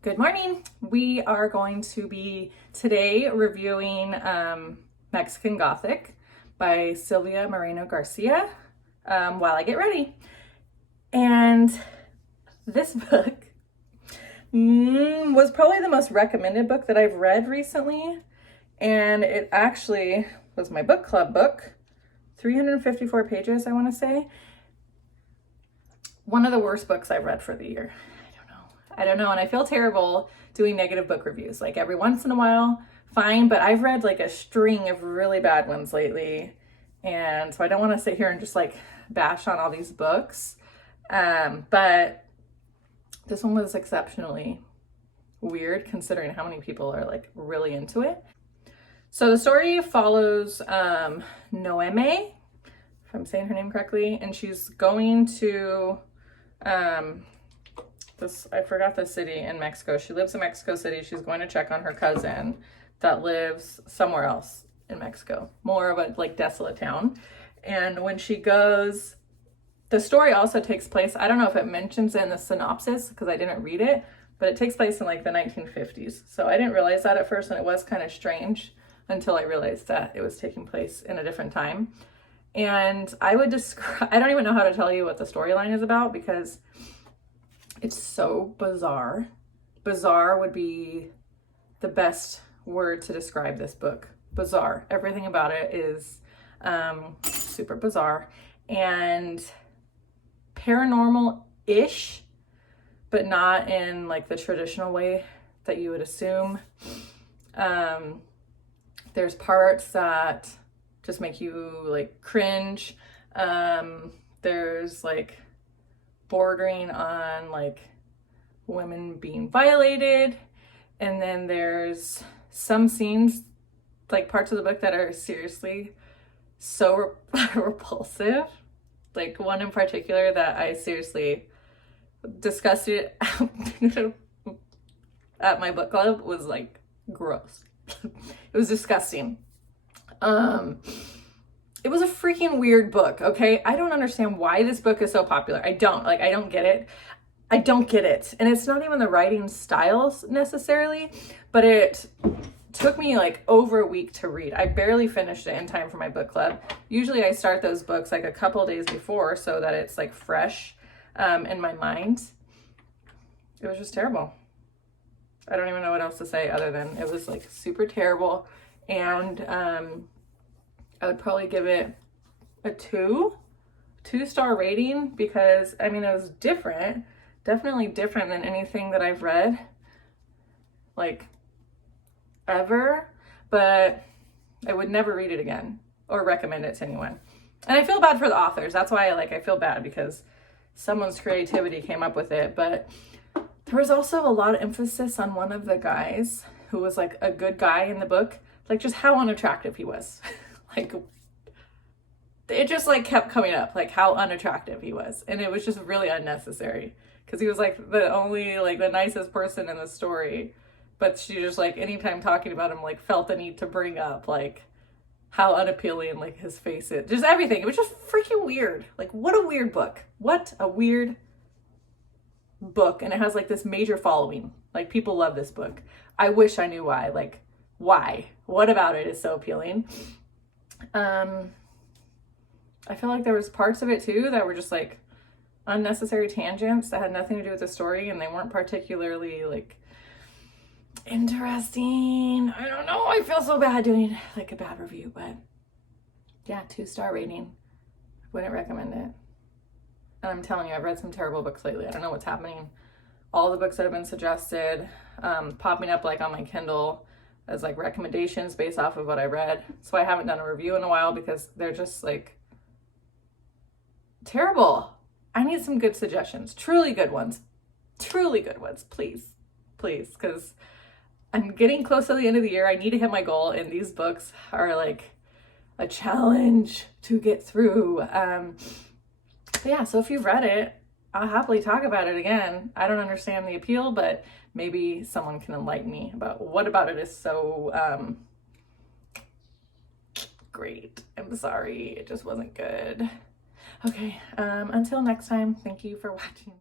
Good morning. We are going to be today reviewing Mexican Gothic by Sylvia Moreno Garcia while I get ready. And this book was probably the most recommended book that I've read recently. And it actually was my book club book, 354 pages, I want to say. One of the worst books I've read for the year. I don't know, and I feel terrible doing negative book reviews. Like every once in a while, fine, but I've read like a string of really bad ones lately. And so I don't want to sit here and just like bash on all these books. But this one was exceptionally weird considering how many people are like really into it. So the story follows Noeme, if I'm saying her name correctly, and she's going to I forgot the city in Mexico. She lives in Mexico City. She's going to check on her cousin that lives somewhere else in Mexico, more of a like desolate town. And when she goes, the story also takes place, I don't know if it mentions it in the synopsis because I didn't read it, but it takes place in like the 1950s. So I didn't realize that at first, and it was kind of strange until I realized that it was taking place in a different time. And I would describe, I don't even know how to tell you what the storyline is about because it's so bizarre. Bizarre would be the best word to describe this book. Bizarre. Everything about it is super bizarre and paranormal-ish, but not in like the traditional way that you would assume. There's parts that just make you like cringe. There's like bordering on like women being violated, and then there's some scenes, like parts of the book that are seriously so repulsive. Like one in particular that I seriously discussed it at my book club was like gross. It was disgusting. It was a freaking weird book, okay? I don't understand why this book is so popular. I don't get it. I don't get it. And it's not even the writing styles necessarily, but it took me like over a week to read. I barely finished it in time for my book club. Usually I start those books like a couple days before so that it's like fresh in my mind. It was just terrible. I don't even know what else to say other than it was like super terrible. And I would probably give it a 2-star rating because I mean, it was different, definitely different than anything that I've read like ever, but I would never read it again or recommend it to anyone. And I feel bad for the authors. That's why I feel bad because someone's creativity came up with it. But there was also a lot of emphasis on one of the guys who was like a good guy in the book, like just how unattractive he was. Like it just like kept coming up, like how unattractive he was, and it was just really unnecessary because he was like the only like the nicest person in the story, but she just like anytime talking about him like felt the need to bring up like how unappealing like his face is, just everything. It was just freaking weird. Like what a weird book. What a weird book. And it has like this major following. Like people love this book. I wish I knew why. Like why? What about it is so appealing? I feel like there was parts of it too that were just like unnecessary tangents that had nothing to do with the story, and they weren't particularly like interesting. I don't know. I feel so bad doing like a bad review, but yeah, 2-star rating. Wouldn't recommend it. And I'm telling you, I've read some terrible books lately. I don't know what's happening. All the books that have been suggested, popping up like on my Kindle as like recommendations based off of what I read. So I haven't done a review in a while because they're just like terrible. I need some good suggestions, truly good ones, please, because I'm getting close to the end of the year. I need to hit my goal, and these books are like a challenge to get through. Yeah, so if you've read it, I'll happily talk about it again. I don't understand the appeal, but maybe someone can enlighten me about what about it is so great. I'm sorry, it just wasn't good. Okay, until next time, thank you for watching.